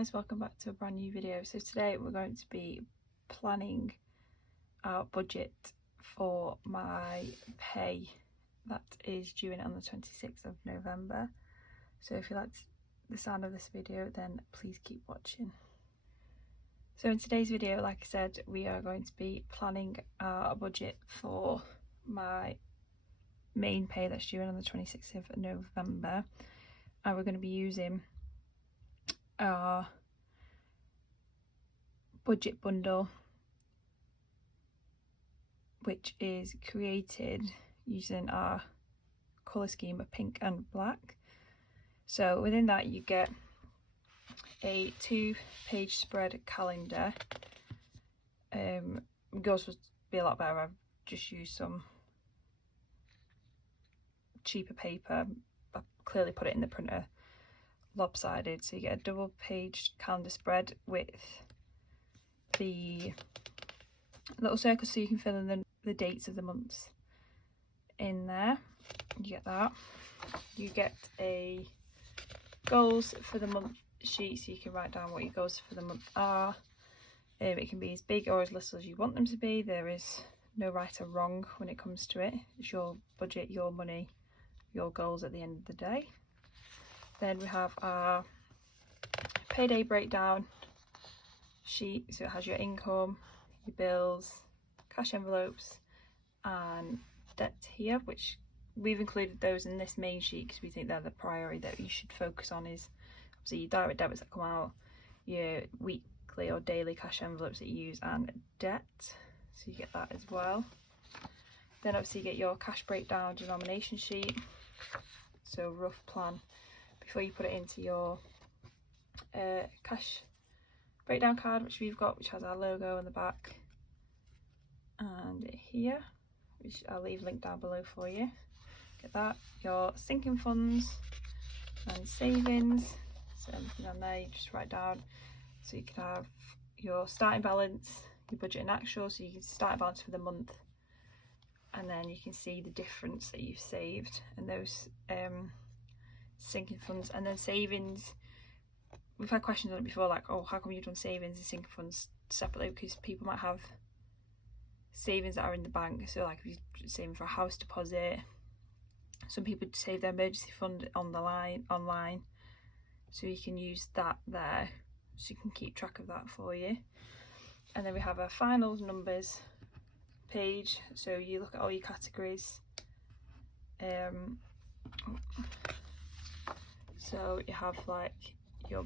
guys, welcome back to a brand new video. So today we're going to be planning our budget for my pay that is due in on the 26th of November. So if you like the sound of this video, then please keep watching. So in today's video, like I said, we are going to be planning our budget for my main pay that's due in on the 26th of November, and we're going to be using our budget bundle, which is created using our colour scheme of pink and black. So within that you get a 2-page spread calendar. Yours would be a lot better. I've just used some cheaper paper. I clearly put it in the printer lopsided, so you get a double-page calendar spread with the little circles so you can fill in the dates of the months in there. You get that. You get a goals for the month sheet, so you can write down what your goals for the month are. It can be as big or as little as you want them to be. There is no right or wrong when it comes to it. It's your budget, your money, your goals at the end of the day. Then we have our payday breakdown sheet, so it has your income, your bills, cash envelopes and debt here, which we've included those in this main sheet because we think they're the priority that you should focus on. Is obviously your direct debits that come out, your weekly or daily cash envelopes that you use, and debt, so you get that as well. Then obviously you get your cash breakdown denomination sheet, so rough plan before you put it into your cash breakdown card, which we've got, which has our logo on the back and here, which I'll leave linked down below for you. Get that. Your sinking funds and savings, so anything on there you just write down. So you can have your starting balance, your budget and actual, so you can start balance for the month, and then you can see the difference that you've saved and those sinking funds. And then savings, we've had questions on it before, like, oh, how come you've done savings and sinking funds separately? Because people might have savings that are in the bank, so like if you're saving for a house deposit, some people save their emergency fund online, so you can use that there, so you can keep track of that for you. And then we have our final numbers page, so you look at all your categories. So you have like your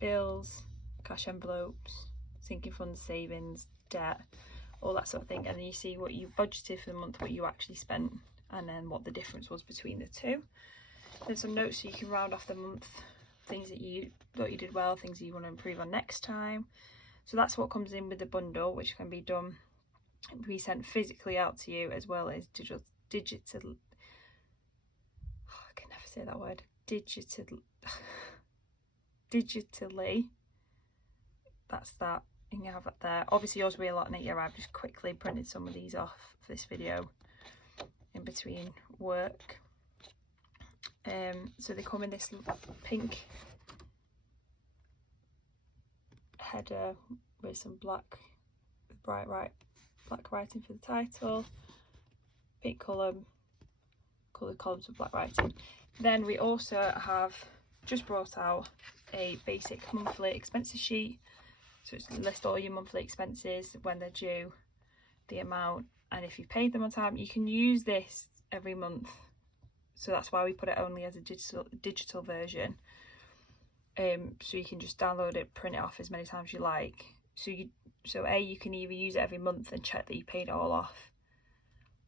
bills, cash envelopes, sinking funds, savings, debt, all that sort of thing, and then you see what you budgeted for the month, what you actually spent, and then what the difference was between the two. Then some notes so you can round off the month, things that you thought you did well, things that you want to improve on next time. So that's what comes in with the bundle, which can be sent physically out to you, as well as digitally. I can never say that word. Digitally. That's that. You can have it there. Obviously yours will be a lot neater. I've just quickly printed some of these off for this video in between work. So they come in this pink header with some black black writing for the title, pink coloured columns with black writing. Then we also have just brought out a basic monthly expenses sheet, so it's list all your monthly expenses, when they're due, the amount, and if you paid them on time. You can use this every month, so that's why we put it only as a digital version. So you can just download it, print it off as many times as you like. So you can either use it every month and check that you paid it all off,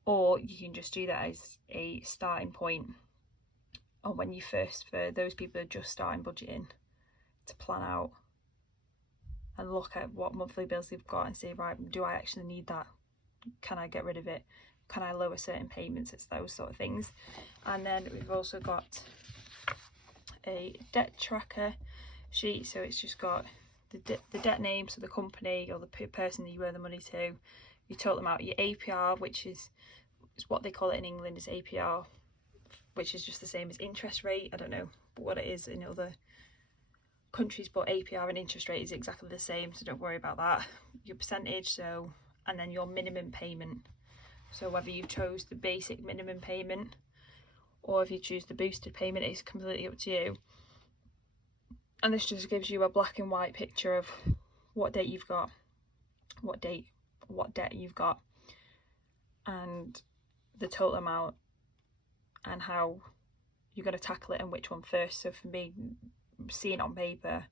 or you can just do that as a starting point, or when you first, for those people who are just starting budgeting, to plan out and look at what monthly bills they've got and say, right, do I actually need that? Can I get rid of it? Can I lower certain payments? It's those sort of things. And then we've also got a debt tracker sheet, so it's just got the debt name, so the company or the person that you owe the money to, you total them out, your APR, which is what they call it in England, is APR, which is just the same as interest rate. I don't know what it is in other countries, but APR and interest rate is exactly the same, so don't worry about that. Your percentage, so, and then your minimum payment. So whether you chose the basic minimum payment or if you choose the boosted payment, it's completely up to you. And this just gives you a black and white picture of what date you've got, what debt you've got, and the total amount, and how you're going to tackle it and which one first. So for me, seeing it on paper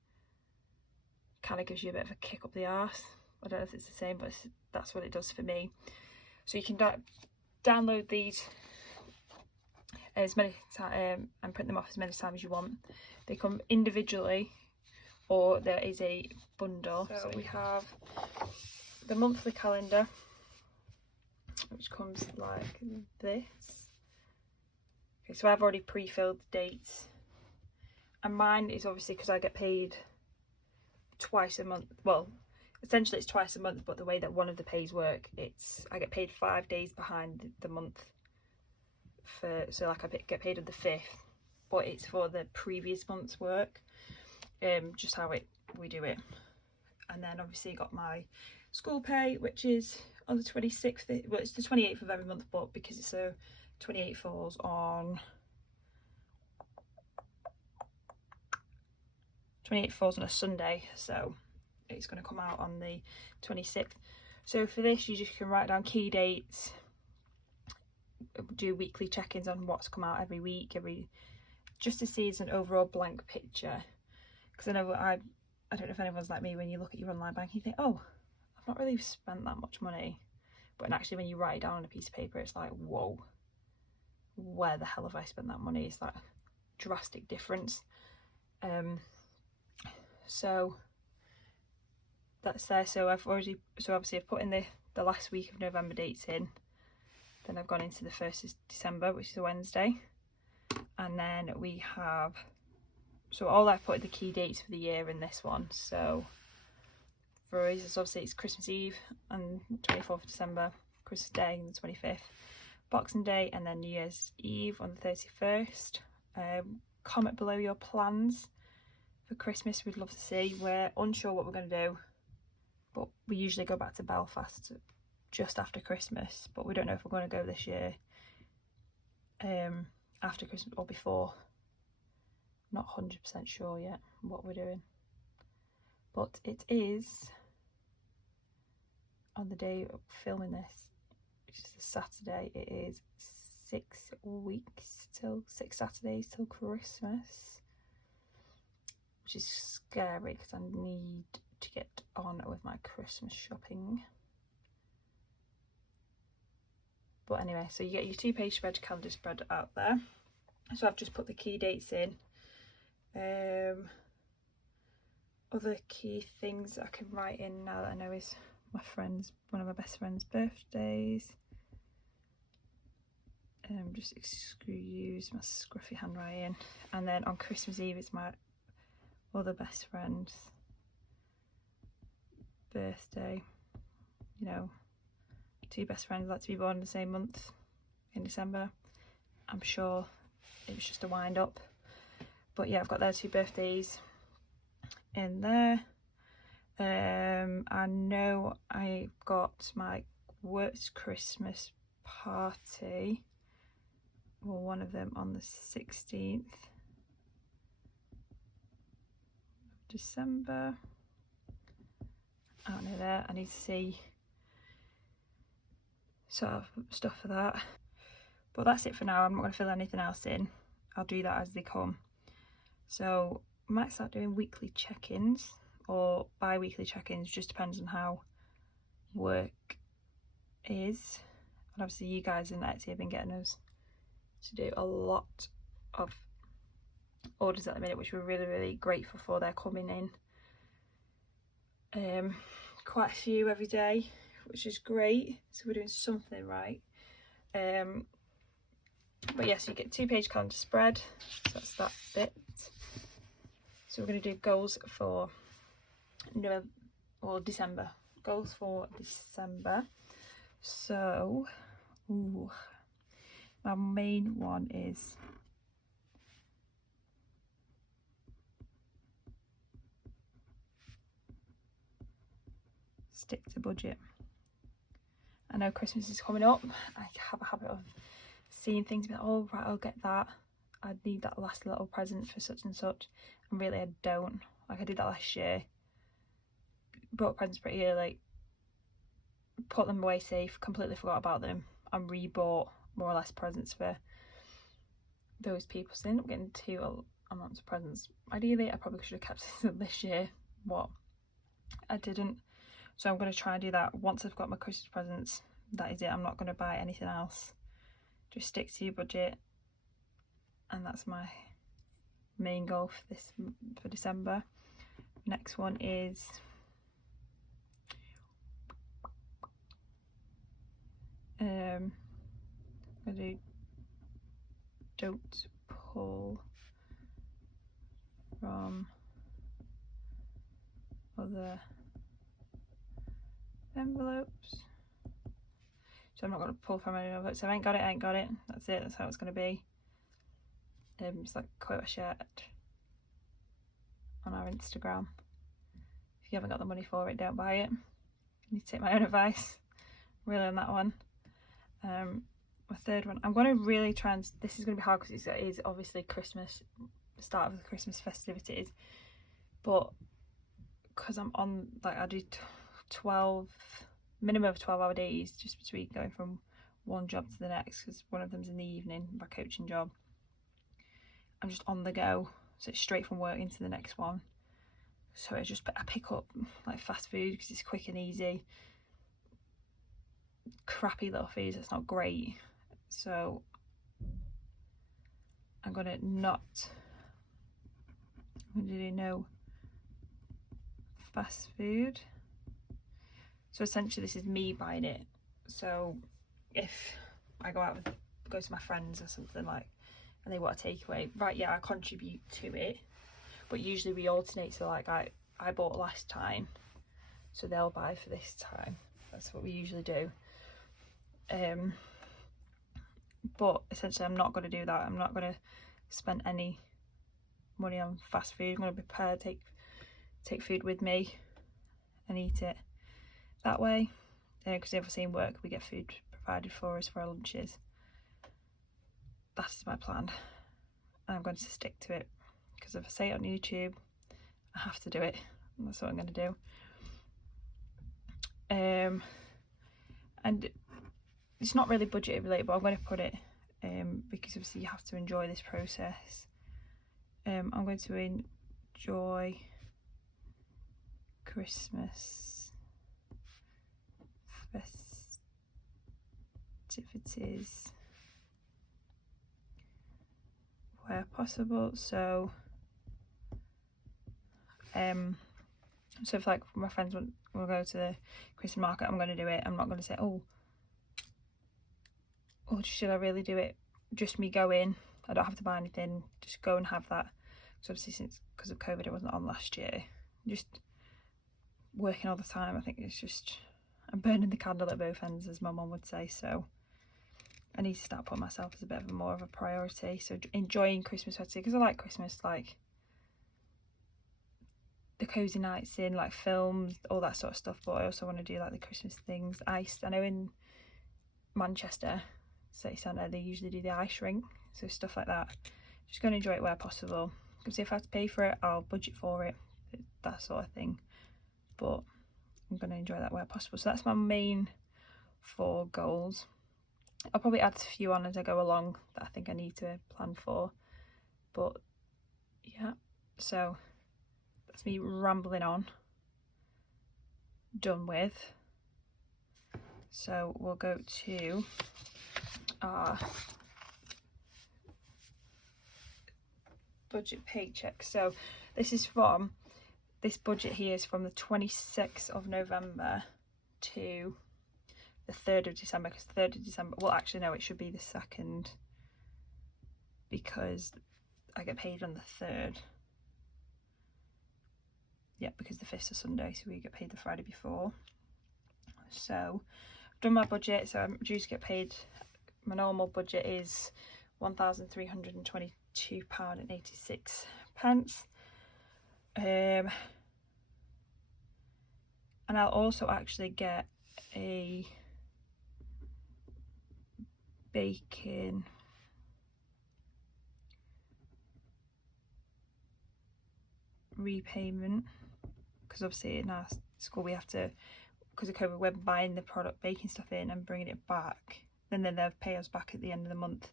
kind of gives you a bit of a kick up the arse. I don't know if it's the same, but that's what it does for me. So you can download these as many times and print them off as many times as you want. They come individually, or there is a bundle. So we have the monthly calendar, which comes like this. Okay, so I've already pre-filled the dates, and mine is obviously because I get paid twice a month. Well, essentially it's twice a month, but the way that one of the pays work, I get paid 5 days behind the month. So like I get paid on the 5th, but it's for the previous month's work. Just how we do it. And then obviously got my school pay, which is on the 26th. Well, it's the 28th of every month, but because it's a 28th falls on 28th falls on a Sunday, so it's going to come out on the 26th. So for this, you just can write down key dates, do weekly check-ins on what's come out every week, just to see as an overall blank picture. Because I know I don't know if anyone's like me, when you look at your online bank, you think, oh, I've not really spent that much money. But actually, when you write it down on a piece of paper, it's like, whoa, where the hell have I spent that money? It's that drastic difference. So that's there. So obviously I've put in the last week of November dates in. Then I've gone into the 1st of December, which is a Wednesday. And then we have, so all I've put the key dates for the year in this one. So for us, obviously it's Christmas Eve on 24th of December, Christmas Day on the 25th, Boxing Day, and then New Year's Eve on the 31st. Comment below your plans for Christmas. We'd love to see. We're unsure what we're going to do, but we usually go back to Belfast just after Christmas, but we don't know if we're going to go this year after Christmas or before. Not 100% sure yet what we're doing, but it is on the day of filming this, which is a Saturday. It is 6 Saturdays till Christmas, which is scary because I need to get on with my Christmas shopping. But anyway, so you get your 2-page spread, calendar spread out there. So I've just put the key dates in. Other key things I can write in now that I know is one of my best friend's birthdays. Just excuse my scruffy handwriting. And then on Christmas Eve it's my other best friend's birthday. You know, 2 best friends like to be born in the same month in December. I'm sure it was just a wind up, but yeah, I've got their 2 birthdays in there. I know I got my work's Christmas party, or one of them, on the 16th of December. Out near there. I need to see sort of stuff for that, but that's it for now. I'm not going to fill anything else in. I'll do that as they come. So I might start doing weekly check-ins or bi-weekly check-ins, just depends on how work is. And obviously you guys in Etsy have been getting us to do a lot of orders at the minute, which we're really grateful for. They're coming in quite a few every day, which is great, so we're doing something right. But yes, you get 2-page calendar spread, so that's that bit. So we're going to do goals for December. Goals for December. So my main one is stick to budget. I know Christmas is coming up. I have a habit of seeing things, like, oh right, I'll get that. I need that last little present for such and such, and really I don't. Like I did that last year. Bought presents pretty early, put them away safe, completely forgot about them, and rebought more or less presents for those people. So I ended up getting 2 amounts of presents. Ideally I probably should have kept it this year, but I didn't. So I'm going to try and do that once I've got my Christmas presents. That is it. I'm not going to buy anything else. Just stick to your budget, and that's my main goal for December. Next one is I'm going to do don't pull from other envelopes. So I'm not going to pull from any envelopes. So I ain't got it. That's it. That's how it's going to be. It's like a quote I shared on our Instagram. If you haven't got the money for it, don't buy it. You need to take my own advice, really, on that one. My third one, I'm going to really try and, this is going to be hard because it is obviously Christmas, the start of the Christmas festivities, but because I'm on, like I do 12, minimum of 12-hour days just between going from one job to the next, because one of them's in the evening, my coaching job. I'm just on the go, so it's straight from work into the next one. So I pick up like fast food because it's quick and easy. Crappy little foods, that's not great. So I'm gonna do no fast food. So essentially this is me buying it. So if I go to my friends or something, like, and they want a takeaway, right, yeah, I contribute to it, but usually we alternate. So like I bought last time, so they'll buy for this time. That's what we usually do. But essentially I'm not going to do that. I'm not going to spend any money on fast food. I'm going to be prepared, take food with me and eat it that way, because obviously in work we get food provided for us for our lunches. That is my plan, and I'm going to stick to it, because if I say it on YouTube I have to do it, and that's what I'm going to do. And it's not really budget related, but I'm going to put it because obviously you have to enjoy this process. I'm going to enjoy Christmas festivities where possible. So if like my friends will go to the Christmas market, I'm going to do it. I'm not going to say, oh, should I really do it? Just me go in. I don't have to buy anything. Just go and have that. So obviously because of COVID it wasn't on last year. Just working all the time. I think it's just, I'm burning the candle at both ends, as my mum would say. So I need to start putting myself as a bit more of a priority. So enjoying Christmas festival, because I like Christmas, like the cozy nights in, like films, all that sort of stuff. But I also want to do like the Christmas things. I know in Manchester city centre they usually do the ice rink, so stuff like that. Just going to enjoy it where possible, because if I have to pay for it I'll budget for it, that sort of thing, but I'm going to enjoy that where possible. So that's my main 4 goals. I'll probably add a few on as I go along that I think I need to plan for, but yeah, so that's me rambling on, done with. So we'll go to our budget paycheck. So this budget here is from the 26th of November to the 3rd of December, because the 3rd of December, well actually no, it should be the 2nd, because I get paid on the 3rd. Yeah, because the 5th is Sunday, so we get paid the Friday before. So I've done my budget, so I'm due to get paid. My normal budget is £1,322.86. And I'll also actually get a baking repayment, because obviously in our school we have to, because of COVID, we're buying the product, baking stuff in and bringing it back, and then they'll pay us back at the end of the month.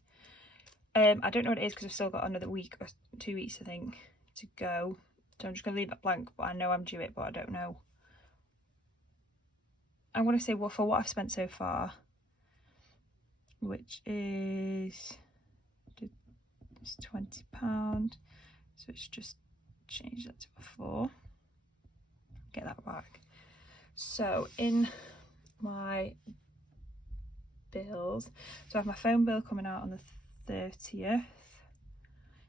I don't know what it is because I've still got another week or 2 weeks I think to go, so I'm just going to leave it blank, but I know I'm due it, but I don't know. I'm going to say, well, for what I've spent so far, which is it's £20, so it's just change that to a 4, get that back. So in my bills, so I have my phone bill coming out on the 30th,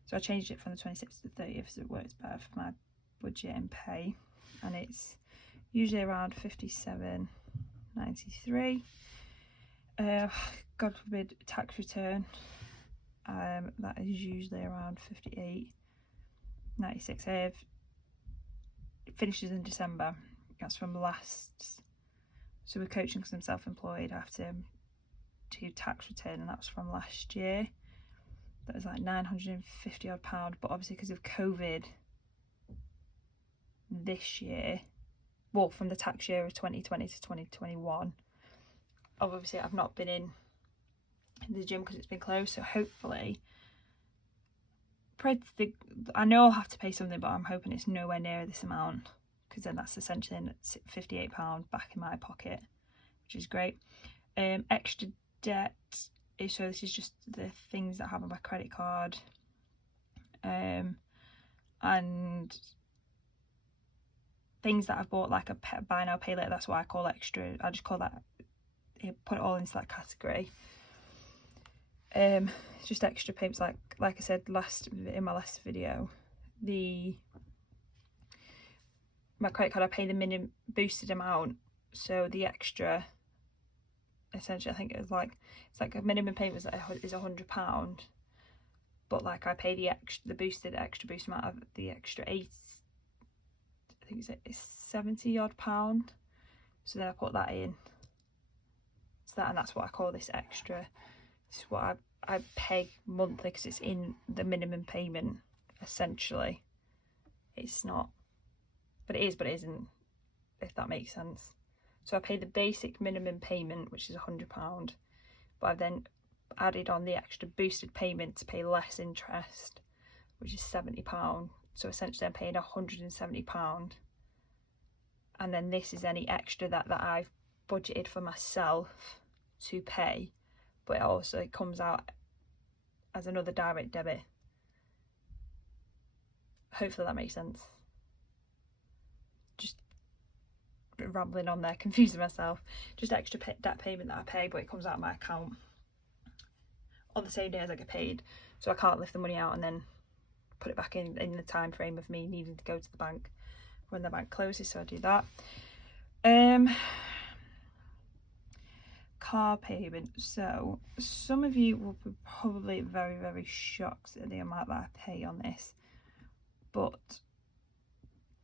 so I changed it from the 26th to the 30th so it works better for my budget and pay, and it's usually around 57.93. God forbid tax return, that is usually around 58.96. It finishes in December. That's from last, so with coaching, because I'm self-employed, I have to do tax return, and that was from last year. That was like £950 odd, but obviously because of COVID this year, well, from the tax year of 2020 to 2021, obviously I've not been in the gym because it's been closed, so hopefully, I know I'll have to pay something, but I'm hoping it's nowhere near this amount, because then that's essentially £58 back in my pocket, which is great. Extra debt, so this is just the things that I have on my credit card, and things that I've bought, like a buy now pay later, that's what I call extra. I just call that, put it all into that category. It's just extra payments, like I said in my last video, my credit card, I pay the minimum boosted amount, so the extra, essentially I think it's like a minimum payment is £100, but like I pay the extra boost amount of the extra 8, I think it's 70 odd pound, so then I put that in, so that, and that's what I call this extra. This is what I pay monthly, because it's in the minimum payment, essentially. It's not, but it is, but it isn't, if that makes sense. So I pay the basic minimum payment, which is £100, but I've then added on the extra boosted payment to pay less interest, which is £70. So essentially I'm paying £170, and then this is any extra that I've budgeted for myself to pay, but it comes out as another direct debit. Hopefully that makes sense. Just rambling on there, confusing myself. Just extra debt payment that I pay, but it comes out of my account on the same day as I get paid, so I can't lift the money out and then put it back in the time frame of me needing to go to the bank when the bank closes, so I do that. Car payment. So some of you will be probably very, very shocked at the amount that I pay on this, but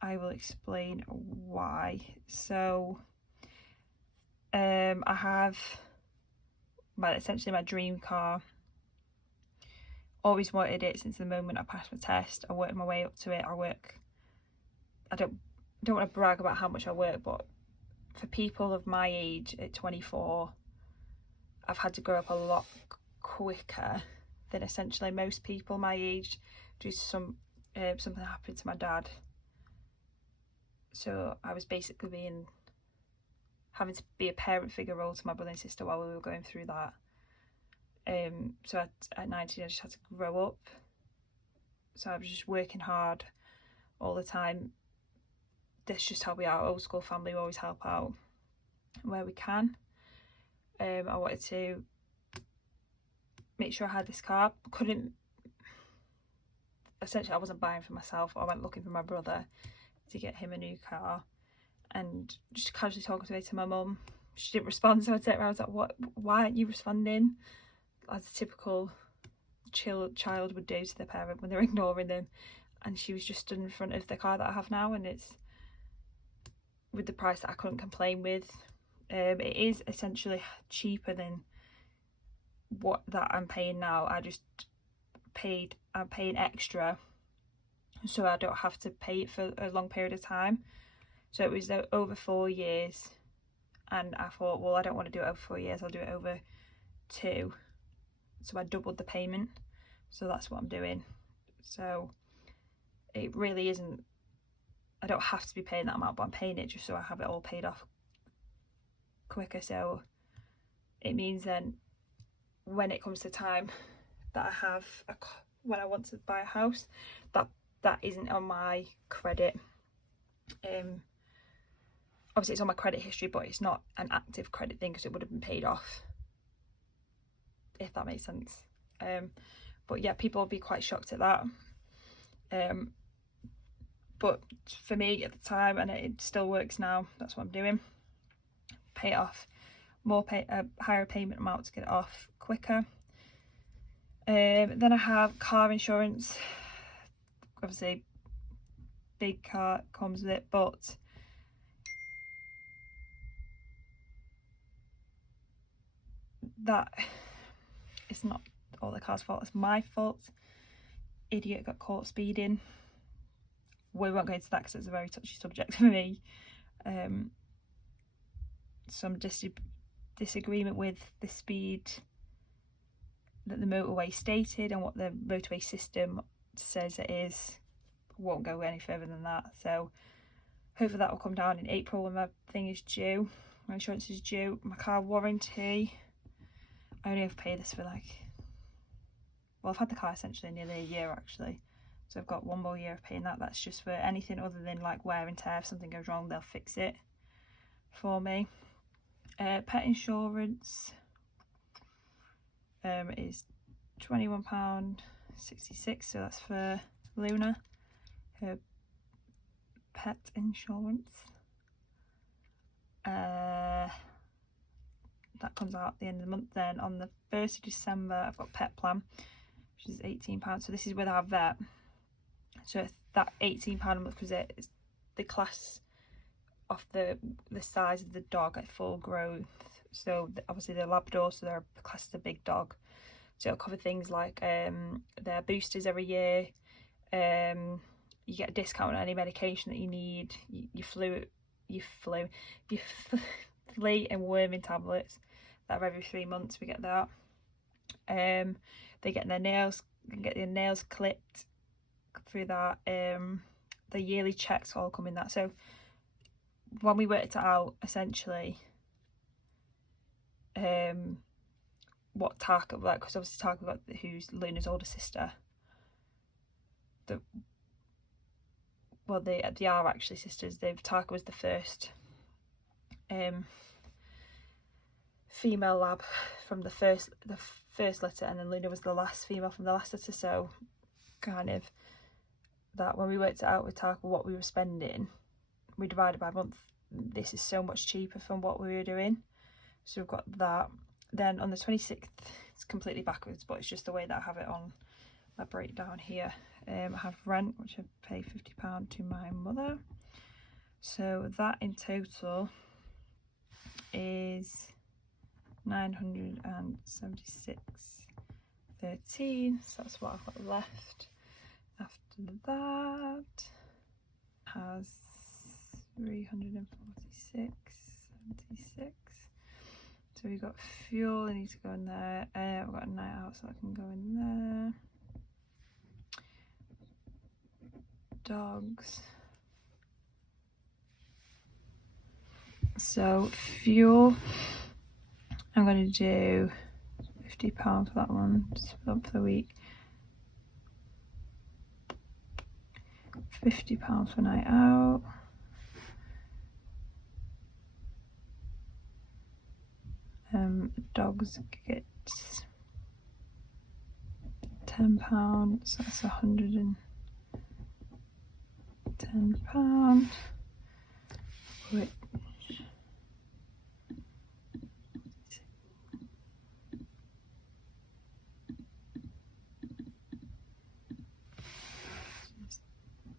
I will explain why. So I have essentially my dream car. Always wanted it since the moment I passed my test. I worked my way up to it. I don't want to brag about how much I work, but for people of my age at 24, I've had to grow up a lot quicker than essentially most people my age, due to something that happened to my dad. So I was basically having to be a parent figure role to my brother and sister while we were going through that. So at 19 I just had to grow up, so I was just working hard all the time. That's just how we are, old school family. We always help out where we can. I wanted to make sure I had this car. Essentially I wasn't buying for myself. I went looking for my brother to get him a new car, and just casually talking to my mum. She didn't respond, so I turned around, I was like, "What? Why aren't you responding?" As a typical child would do to their parent when they're ignoring them. And she was just stood in front of the car that I have now, and it's with the price that I couldn't complain with. It is essentially cheaper than what that I'm paying now. I'm paying extra so I don't have to pay it for a long period of time. So it was over 4 years, and I thought, well, I don't want to do it over 4 years, I'll do it over 2. So I doubled the payment, so that's what I'm doing. So it really isn't, I don't have to be paying that amount, but I'm paying it just so I have it all paid off quicker. So it means then when it comes to time that I have when I want to buy a house, that isn't on my credit. Obviously it's on my credit history, but it's not an active credit thing because it would have been paid off, if that makes sense. But yeah, people will be quite shocked at that. But for me at the time, and it still works now, that's what I'm doing. Pay it off, higher payment amount to get it off quicker. Then I have car insurance. Obviously big car comes with it, but that it's not all the car's fault, it's my fault. Idiot got caught speeding. We won't go into that because it's a very touchy subject for me. Some disagreement with the speed that the motorway stated and what the motorway system says it is. Won't go any further than that. So hopefully that will come down in April when my thing is due. My insurance is due. My car warranty, I only have to pay this for well, I've had the car essentially nearly a year actually, so I've got 1 more year of paying that. That's just for anything other than like wear and tear. If something goes wrong, they'll fix it for me. Pet insurance is £21.66, so that's for Luna, her pet insurance. That comes out at the end of the month. Then on the 1st of December I've got Pet Plan, which is £18. So this is with our vet, so that £18 a month because it's the class of the size of the dog at full growth. So obviously they're Labrador, so they're classed as a big dog, so it'll cover things like their boosters every year. You get a discount on any medication that you need, your flea and worming tablets that are every 3 months. We get that. They get their nails clipped through that. The yearly checks all come in that. So when we worked it out, essentially, what Taka, like, because obviously Taka got who's Luna's older sister. They are actually sisters. Taka was the first female lab from the first litter, and then Luna was the last female from the last litter. So kind of that when we worked it out with Taka what we were spending, we divided by month. This is so much cheaper from what we were doing, so we've got that. Then on the 26th, it's completely backwards, but it's just the way that I have it on my breakdown here. I have rent, which I pay £50 to my mother, so that in total is £976.13. so that's what I've got left. After that has £346.76. so we've got fuel, I need to go in there. I've got a night out, so I can go in there. Dogs. So fuel, I'm going to do £50 for that one, just for the week. £50 for night out. Dogs get £10, so that's £110. Which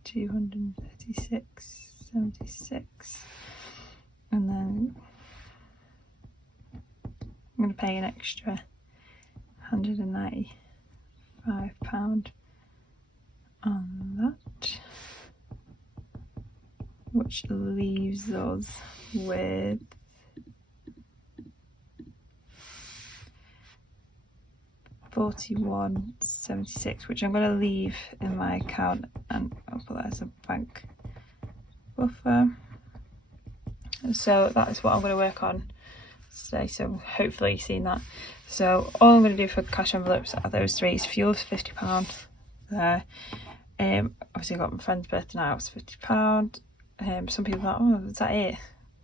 £236.76. going to pay an extra £195 on that, which leaves us with £41.76, which I'm going to leave in my account, and I'll put that as a bank buffer. So that is what I'm going to work on today, so hopefully you've seen that. So all I'm going to do for cash envelopes are those three. It's fuel for £50 there. Obviously I got my friend's birthday now, it's £50. Some people are like, oh, is that it?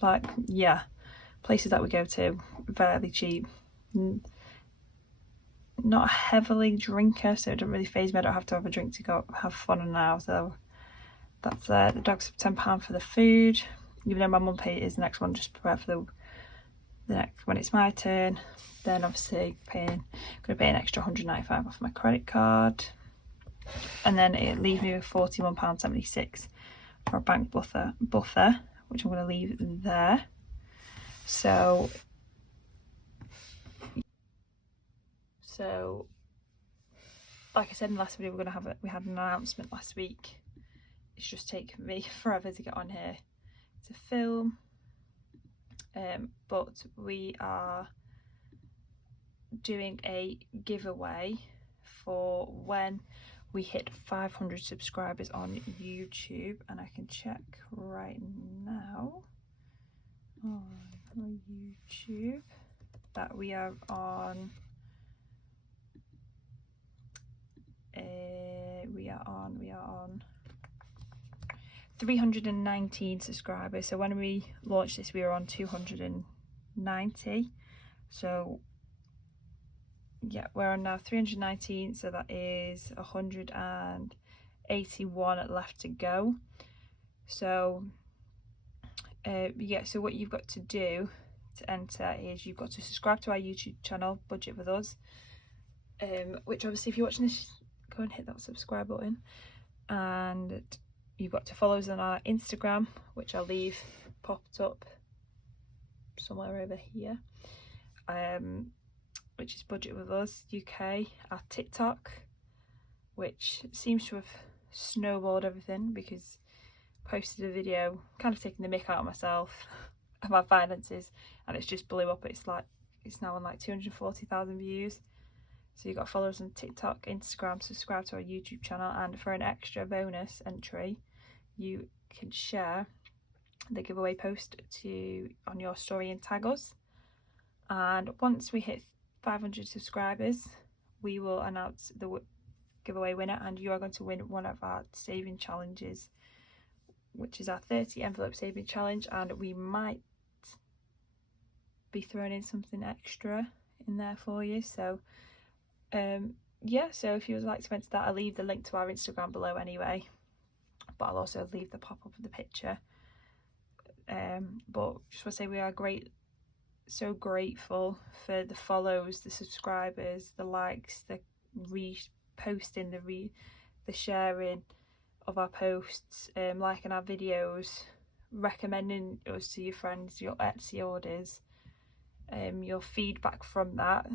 Like, yeah, places that we go to, fairly cheap. Not a heavily drinker, so it doesn't really faze me. I don't have to have a drink to go have fun now, so that's there. The dogs have £10 for the food, even though my mum pays the next one, just prepare for the next when it's my turn. Then obviously going to pay an extra £195 off my credit card, and then it leaves me with £41.76 for a bank buffer, which I'm going to leave there. So like I said in the last video, we had an announcement last week. It's just taken me forever to get on here to film, but we are doing a giveaway for when we hit 500 subscribers on YouTube, and I can check right now on YouTube that we are on 319 subscribers. So when we launched this, we were on 290. So yeah, we're on now 319, so that is 181 left to go. So yeah, so what you've got to do to enter is you've got to subscribe to our YouTube channel, Budget With Us, which obviously if you're watching this, go and hit that subscribe button, and you've got to follow us on our Instagram, which I'll leave popped up somewhere over here, which is Budget With Us UK. Our TikTok, which seems to have snowballed everything, because I posted a video kind of taking the mick out of myself and my finances, and it's just blew up. It's now on like 240,000 views. So you've got to follow us on TikTok, Instagram, subscribe to our YouTube channel, and for an extra bonus entry, you can share the giveaway post on your story and tag us. And once we hit 500 subscribers, we will announce the giveaway winner, and you are going to win one of our saving challenges, which is our 30 envelope saving challenge, and we might be throwing in something extra in there for you. So yeah, so if you would like to enter that, I'll leave the link to our Instagram below anyway, but I'll also leave the pop-up of the picture. But just want to say we are so grateful for the follows, the subscribers, the likes, the reposting, the sharing of our posts, liking our videos, recommending us to your friends, your Etsy orders, your feedback from that.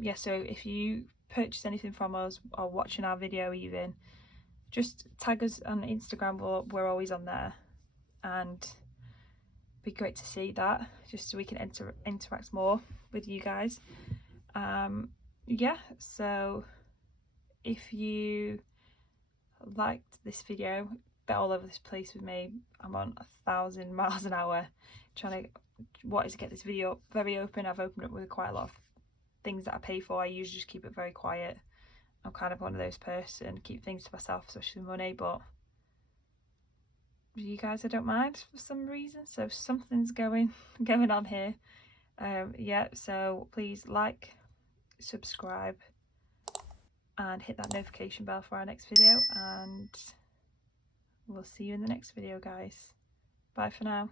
Yeah, so if you purchase anything from us or watching our video even, just tag us on Instagram. We're always on there, and it'd be great to see that, just so we can interact more with you guys. Yeah, so if you liked this video, bit all over this place with me, I'm on 1,000 miles an hour trying to get this video very open. I've opened it with quite a lot of things that I pay for. I usually just keep it very quiet. I'm kind of one of those person, keep things to myself, especially money, but you guys, I don't mind for some reason, so something's going on here. Yeah, so please like, subscribe, and hit that notification bell for our next video, and we'll see you in the next video, guys. Bye for now.